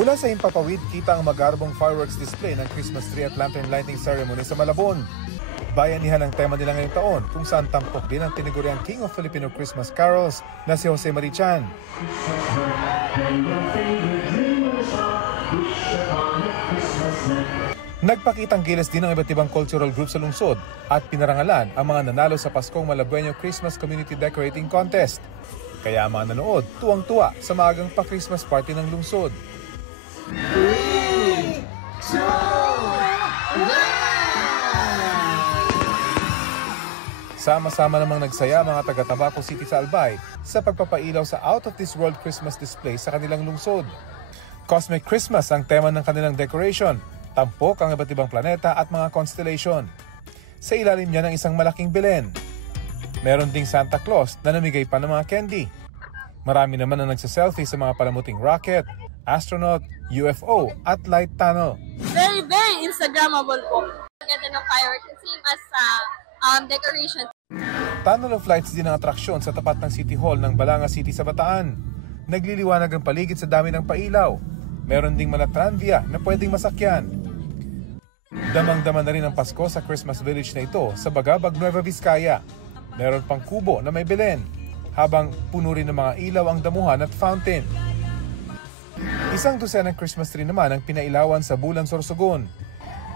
Mula sa Himpapawid, kita ang magarbong fireworks display ng Christmas tree at lantern lighting ceremony sa Malabon. Bayanihan ang tema nila ngayong taon kung saan tampok din ang tinaguriang King of Filipino Christmas Carols na si Jose Marichan. Nagpakitang gilas din ng iba't ibang cultural group sa lungsod at pinarangalan ang mga nanalo sa Paskong Malabueño Christmas Community Decorating Contest. Kaya ang mga nanood tuwang-tuwa sa maagang pa-Christmas party ng lungsod. 3, 2, 1! Sama-sama namang nagsaya mga taga Tabaco City sa Albay sa pagpapailaw sa out-of-this-world Christmas display sa kanilang lungsod. Cosmic Christmas ang tema ng kanilang decoration, tampok ang iba't ibang planeta at mga constellation. Sa ilalim niya ng isang malaking Belen. Meron ding Santa Claus na namigay pa ng mga candy. Marami naman ang nagsaselfie sa mga palamuting rocket, astronaut, UFO at light tunnel. Very, very Instagrammable po. Ganda ng fireworks, same as decoration. Tunnel of Lights din ang atraksyon sa tapat ng City Hall ng Balanga City sa Bataan. Nagliliwanag ang paligid sa dami ng pailaw. Meron ding malatranvia na pwedeng masakyan. Damang-dama na rin ang Pasko sa Christmas Village na ito sa Bagabag, Nueva Vizcaya. Meron pang kubo na may Belen, habang puno rin ng mga ilaw ang damuhan at fountain. Isang dosenang Christmas tree naman ang pinailawan sa Bulan, Sorsogon.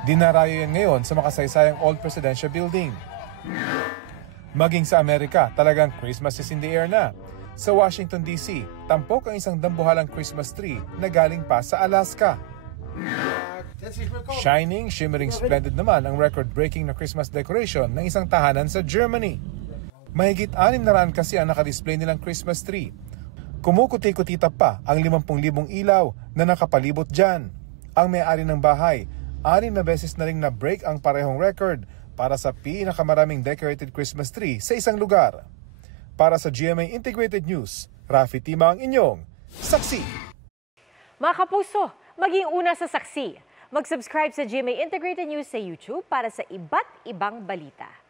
Dinarayo yan ngayon sa makasaysayang Old Presidential Building. Maging sa Amerika, talagang Christmas is in the air na. Sa Washington, D.C., tampok ang isang dambuhalang Christmas tree na galing pa sa Alaska. Shining, shimmering, splendid naman ang record-breaking na Christmas decoration ng isang tahanan sa Germany. Mahigit 600 kasi ang nakadisplay nilang Christmas tree. Kumukuti-kutita pa ang 50,000 ilaw na nakapalibot dyan. Ang may-ari ng bahay, 6 na beses na ring na-break ang parehong record para sa pinakamaraming decorated Christmas tree sa isang lugar. Para sa GMA Integrated News, Rafi Tima ang inyong saksi. Mga kapuso, maging una sa saksi. Mag-subscribe sa GMA Integrated News sa YouTube para sa iba't ibang balita.